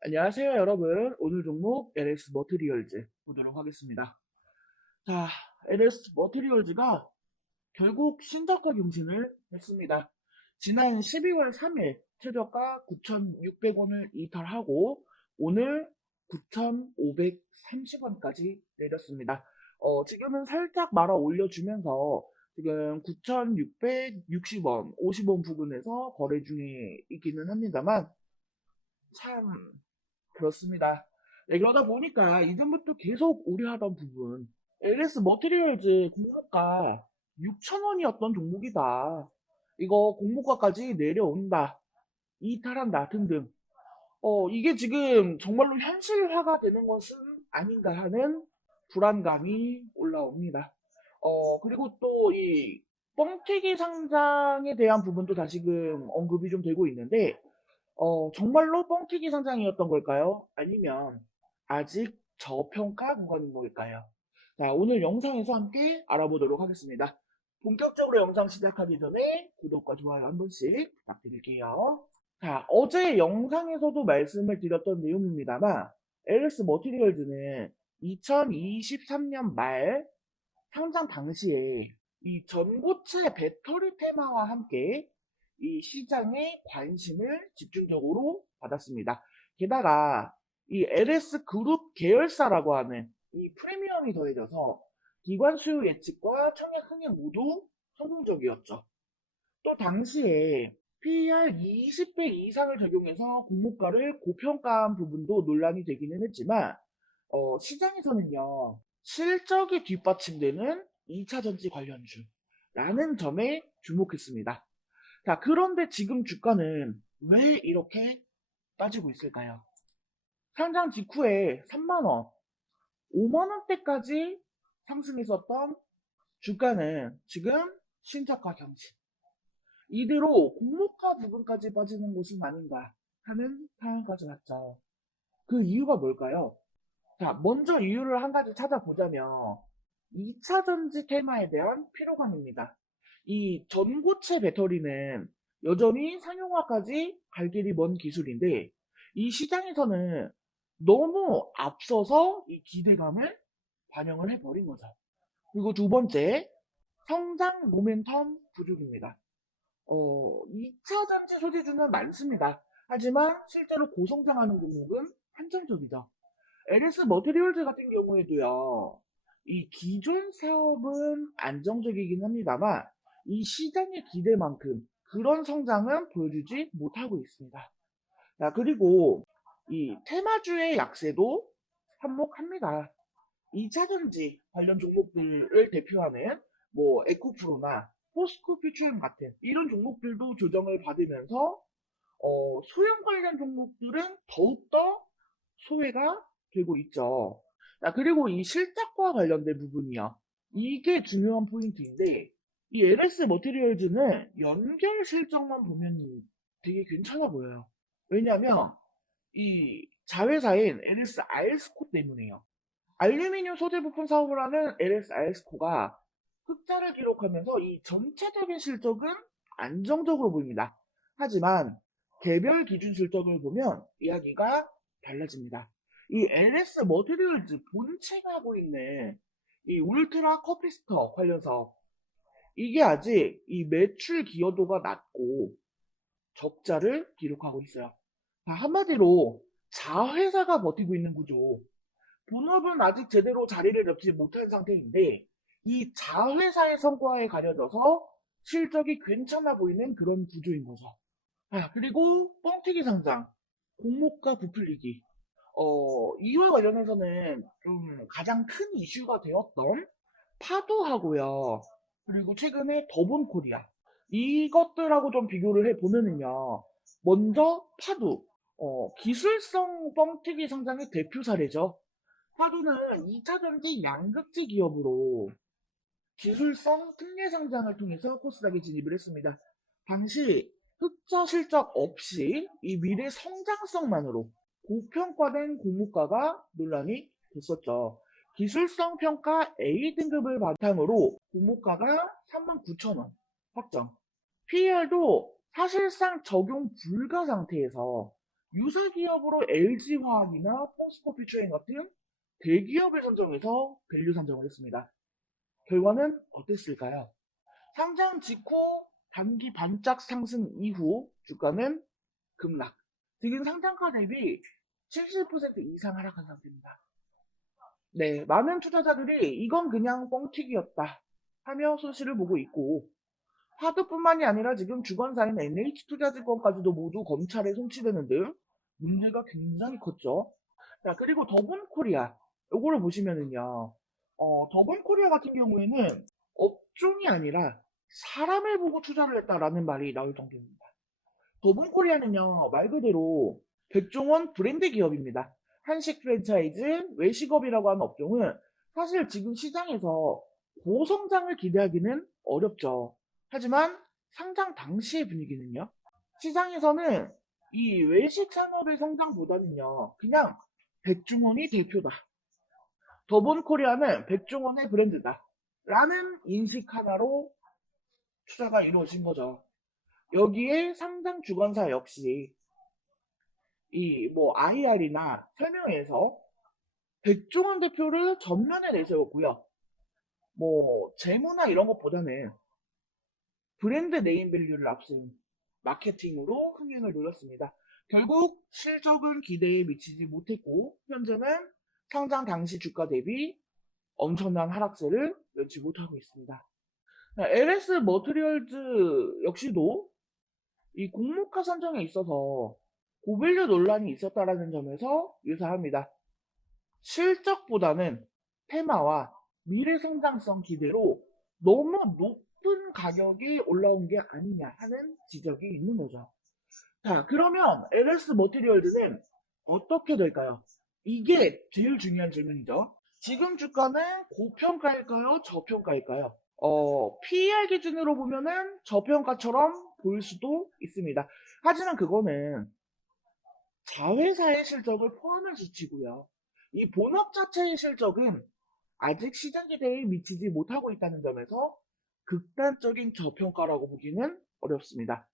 안녕하세요, 여러분. 오늘 종목 LS 머티리얼즈 보도록 하겠습니다. 자, LS 머티리얼즈가 결국 신저가 경신을 했습니다. 지난 12월 3일 최저가 9,600원을 이탈하고 오늘 9,530원까지 내렸습니다. 지금은 살짝 말아 올려주면서 지금 9,660원, 50원 부근에서 거래 중에 있기는 합니다만 참 그렇습니다. 네, 그러다 보니까 이전부터 계속 우려하던 부분, LS 머티리얼즈 공모가 6,000원이었던 종목이다. 이거 공모가까지 내려온다. 이탈한다. 등등. 이게 지금 정말로 현실화가 되는 것은 아닌가 하는 불안감이 올라옵니다. 그리고 또 이 뻥튀기 상장에 대한 부분도 다시금 언급이 좀 되고 있는데, 정말로 뻥튀기 상장이었던 걸까요? 아니면 아직 저평가 구간인 걸까요? 자, 오늘 영상에서 함께 알아보도록 하겠습니다. 본격적으로 영상 시작하기 전에 구독과 좋아요 한 번씩 부탁드릴게요. 자, 어제 영상에서도 말씀을 드렸던 내용입니다만, LS 머티리얼즈는 2023년 말 상장 당시에 이 전고체 배터리 테마와 함께 이 시장에 관심을 집중적으로 받았습니다. 게다가 이 LS 그룹 계열사라고 하는 이 프리미엄이 더해져서 기관 수요 예측과 청약 흥행 모두 성공적이었죠. 또 당시에 PER 20배 이상을 적용해서 공모가를 고평가한 부분도 논란이 되기는 했지만 시장에서는요 실적이 뒷받침되는 2차 전지 관련주라는 점에 주목했습니다. 자, 그런데 지금 주가는 왜 이렇게 빠지고 있을까요? 상장 직후에 3만원, 5만원대까지 상승했었던 주가는 지금 신저가 경신. 이대로 공모가 부분까지 빠지는 것은 아닌가 하는 상황까지 왔죠. 그 이유가 뭘까요? 자, 먼저 이유를 한 가지 찾아보자면 2차 전지 테마에 대한 피로감입니다. 이 전고체 배터리는 여전히 상용화까지 갈 길이 먼 기술인데 이 시장에서는 너무 앞서서 이 기대감을 반영을 해버린 거죠. 그리고 두 번째, 성장 모멘텀 부족입니다. 2차 전지 소재주는 많습니다. 하지만 실제로 고성장하는 종목은 한정적이죠. LS 머티리얼즈 같은 경우에도요, 이 기존 사업은 안정적이긴 합니다만, 이 시장의 기대만큼 그런 성장은 보여주지 못하고 있습니다. 자, 그리고 이 테마주의 약세도 한몫합니다. 2차전지 관련 종목들을 대표하는 뭐 에코프로나 포스코 퓨처엠 같은 이런 종목들도 조정을 받으면서 소형 관련 종목들은 더욱더 소외가 되고 있죠. 자, 그리고 이 실적과 관련된 부분이요. 이게 중요한 포인트인데, 이 LS 머티리얼즈는 연결 실적만 보면 되게 괜찮아 보여요. 왜냐면, 이 자회사인 LS 아일스코 때문에요. 알루미늄 소재 부품 사업을 하는 LS 아일스코가 흑자를 기록하면서 이 전체적인 실적은 안정적으로 보입니다. 하지만 개별 기준 실적을 보면 이야기가 달라집니다. 이 LS 머티리얼즈 본체가 하고 있는 이 울트라 커피스터 관련 사업, 이게 아직 이 매출 기여도가 낮고 적자를 기록하고 있어요. 한마디로 자회사가 버티고 있는 구조. 본업은 아직 제대로 자리를 잡지 못한 상태인데 이 자회사의 성과에 가려져서 실적이 괜찮아 보이는 그런 구조인 거죠. 그리고 뻥튀기 상장, 공모가 부풀리기. 이와 관련해서는 좀 가장 큰 이슈가 되었던 파도하고요. 그리고 최근에 더본코리아. 이것들하고 좀 비교를 해보면은요. 먼저 파도. 기술성 뻥튀기 상장의 대표 사례죠. 파도는 2차전지 양극재 기업으로 기술성 특례 상장을 통해서 코스닥에 진입을 했습니다. 당시 흑자 실적 없이 이 미래 성장성만으로 고평가된 공모가가 논란이 됐었죠. 기술성 평가 A 등급을 바탕으로 공모가가 39,000원 확정. PER도 사실상 적용 불가 상태에서 유사 기업으로 LG화학이나 포스코피처행 같은 대기업을 선정해서 밸류 산정을 했습니다. 결과는 어땠을까요? 상장 직후 단기 반짝 상승 이후 주가는 급락. 지금 상장가 대비 70% 이상 하락한 상태입니다. 네, 많은 투자자들이 이건 그냥 뻥튀기였다 하며 손실을 보고 있고, 하드뿐만이 아니라 지금 주관사인 NH투자증권까지도 모두 검찰에 송치되는 등 문제가 굉장히 컸죠. 자, 그리고 더본코리아. 요거를 보시면은요, 더본코리아 같은 경우에는 업종이 아니라 사람을 보고 투자를 했다라는 말이 나올 정도입니다. 더본코리아는요, 말 그대로 백종원 브랜드 기업입니다. 한식 프랜차이즈, 외식업이라고 하는 업종은 사실 지금 시장에서 고성장을 기대하기는 어렵죠. 하지만 상장 당시의 분위기는요, 시장에서는 이 외식 산업의 성장보다는요, 그냥 백종원이 대표다. 더본코리아는 백종원의 브랜드다. 라는 인식 하나로 투자가 이루어진 거죠. 여기에 상장 주관사 역시 이 뭐 IR이나 설명회에서 백종원 대표를 전면에 내세웠고요. 뭐 재무나 이런 것보다는 브랜드 네임 밸류를 앞세운 마케팅으로 흥행을 노렸습니다. 결국 실적은 기대에 미치지 못했고 현재는 상장 당시 주가 대비 엄청난 하락세를 면치 못하고 있습니다. LS 머티리얼즈 역시도 이 공모가 선정에 있어서 고밸류 논란이 있었다라는 점에서 유사합니다. 실적보다는 테마와 미래 성장성 기대로 너무 높은 가격이 올라온 게 아니냐 하는 지적이 있는 거죠. 자, 그러면 LS 머티리얼즈는 어떻게 될까요? 이게 제일 중요한 질문이죠. 지금 주가는 고평가일까요? 저평가일까요? PER 기준으로 보면은 저평가처럼 보일 수도 있습니다. 하지만 그거는 자회사의 실적을 포함한 수치고요. 이 본업 자체의 실적은 아직 시장 기대에 미치지 못하고 있다는 점에서 극단적인 저평가라고 보기는 어렵습니다.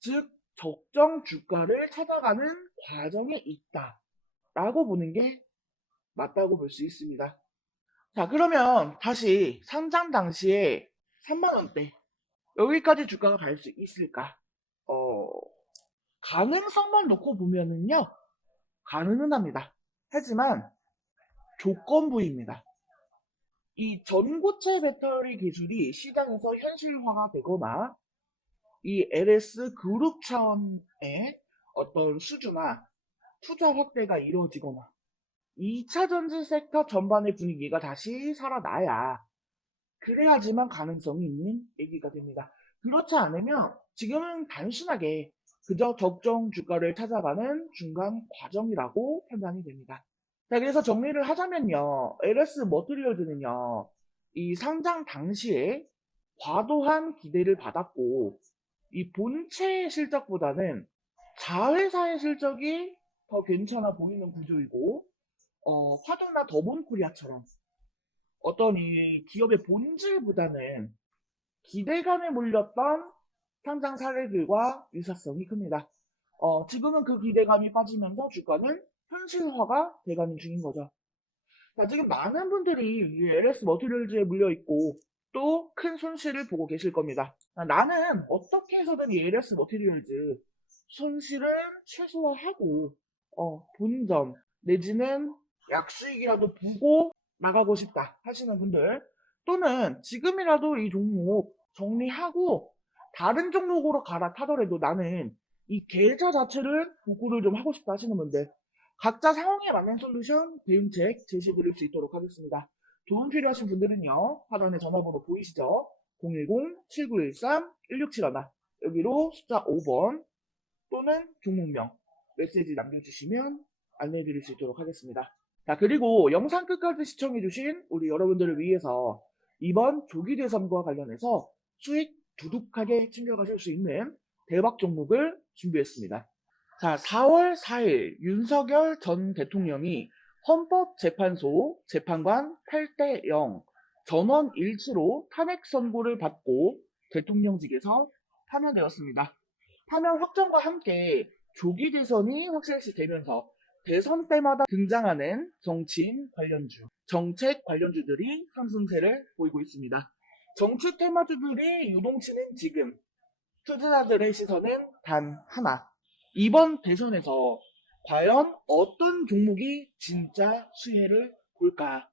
즉, 적정 주가를 찾아가는 과정에 있다라고 보는 게 맞다고 볼 수 있습니다. 자, 그러면 다시 상장 당시에 3만원대 여기까지 주가가 갈 수 있을까? 어, 가능성만 놓고 보면은요, 가능은 합니다. 하지만 조건부입니다. 이 전고체 배터리 기술이 시장에서 현실화가 되거나 이 LS 그룹 차원의 어떤 수주나 투자 확대가 이루어지거나 2차 전지 섹터 전반의 분위기가 다시 살아나야 그래야지만 가능성이 있는 얘기가 됩니다. 그렇지 않으면 지금은 단순하게 그저 적정 주가를 찾아가는 중간 과정이라고 판단이 됩니다. 자, 그래서 정리를 하자면요. LS 머티리얼즈는요. 이 상장 당시에 과도한 기대를 받았고 이 본체의 실적보다는 자회사의 실적이 더 괜찮아 보이는 구조이고 화도나 더본코리아처럼 어떤 이 기업의 본질보다는 기대감에 몰렸던 상장 사례들과 유사성이 큽니다. 지금은 그 기대감이 빠지면서 주가는 현실화가 돼가는 중인 거죠. 자, 지금 많은 분들이 이 LS 머티리얼즈에 물려있고 또 큰 손실을 보고 계실 겁니다. 나는 어떻게 해서든 이 LS 머티리얼즈 손실을 최소화하고 본전 내지는 약수익이라도 보고 나가고 싶다 하시는 분들 또는 지금이라도 이 종목 정리하고 다른 종목으로 갈아타더라도 나는 이 계좌 자체를 복구를 좀 하고 싶다 하시는 분들 각자 상황에 맞는 솔루션 대응책 제시드릴 수 있도록 하겠습니다. 도움 필요하신 분들은요 하단에 전화번호 보이시죠? 010-7913-1671 여기로 숫자 5번 또는 종목명 메시지 남겨주시면 안내해드릴 수 있도록 하겠습니다. 자, 그리고 영상 끝까지 시청해주신 우리 여러분들을 위해서 이번 조기 대선과 관련해서 수익 두둑하게 챙겨가실 수 있는 대박 종목을 준비했습니다. 자, 4월 4일 윤석열 전 대통령이 헌법재판소 재판관 8대 0 전원 일치로 탄핵 선고를 받고 대통령직에서 파면되었습니다. 파면 확정과 함께 조기 대선이 확실시 되면서 대선 때마다 등장하는 정치인 관련주, 정책 관련주들이 상승세를 보이고 있습니다. 정치 테마주들이 요동치는 지금 투자자들의 시선은 단 하나. 이번 대선에서 과연 어떤 종목이 진짜 수혜를 볼까?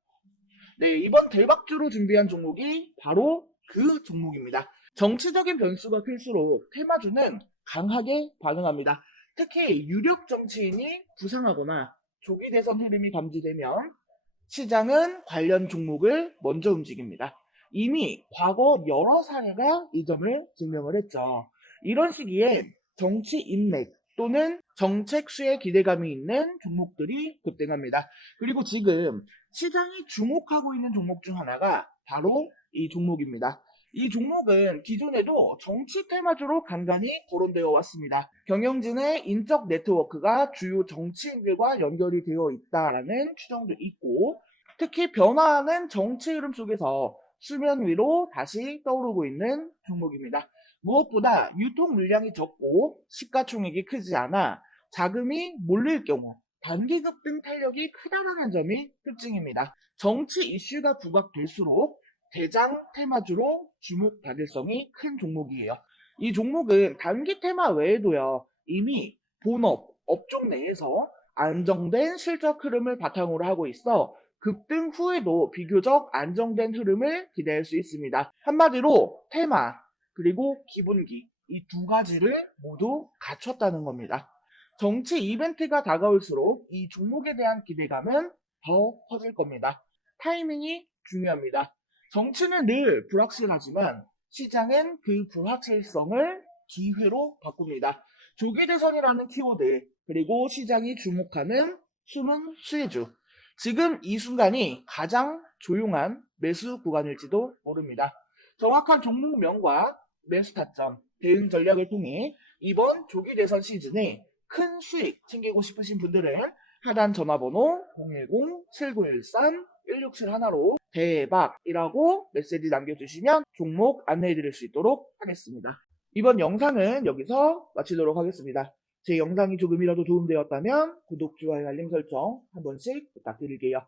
네, 이번 대박주로 준비한 종목이 바로 그 종목입니다. 정치적인 변수가 클수록 테마주는 강하게 반응합니다. 특히 유력 정치인이 부상하거나 조기 대선 흐름이 감지되면 시장은 관련 종목을 먼저 움직입니다. 이미 과거 여러 사례가 이 점을 증명을 했죠. 이런 시기에 정치 인맥 또는 정책 수혜 기대감이 있는 종목들이 급등합니다. 그리고 지금 시장이 주목하고 있는 종목 중 하나가 바로 이 종목입니다. 이 종목은 기존에도 정치 테마주로 간간히 거론되어 왔습니다. 경영진의 인적 네트워크가 주요 정치인들과 연결이 되어 있다라는 추정도 있고, 특히 변화하는 정치 흐름 속에서 수면 위로 다시 떠오르고 있는 종목입니다. 무엇보다 유통 물량이 적고 시가총액이 크지 않아 자금이 몰릴 경우 단기 급등 탄력이 크다라는 점이 특징입니다. 정치 이슈가 부각될수록 대장 테마주로 주목 가능성이 큰 종목이에요. 이 종목은 단기 테마 외에도요, 이미 본업, 업종 내에서 안정된 실적 흐름을 바탕으로 하고 있어 급등 후에도 비교적 안정된 흐름을 기대할 수 있습니다. 한마디로 테마 그리고 기본기 이 두 가지를 모두 갖췄다는 겁니다. 정치 이벤트가 다가올수록 이 종목에 대한 기대감은 더 커질 겁니다. 타이밍이 중요합니다. 정치는 늘 불확실하지만 시장은 그 불확실성을 기회로 바꿉니다. 조기 대선이라는 키워드 그리고 시장이 주목하는 숨은 수혜주. 지금 이 순간이 가장 조용한 매수 구간일지도 모릅니다. 정확한 종목명과 매수 타점, 대응 전략을 통해 이번 조기 대선 시즌에 큰 수익 챙기고 싶으신 분들은 하단 전화번호 010-7913-1671로 대박이라고 메시지 남겨주시면 종목 안내해드릴 수 있도록 하겠습니다. 이번 영상은 여기서 마치도록 하겠습니다. 제 영상이 조금이라도 도움되었다면 구독, 좋아요, 알림 설정 한 번씩 부탁드릴게요.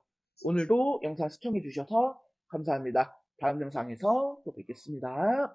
오늘도 영상 시청해주셔서 감사합니다. 다음 영상에서 또 뵙겠습니다.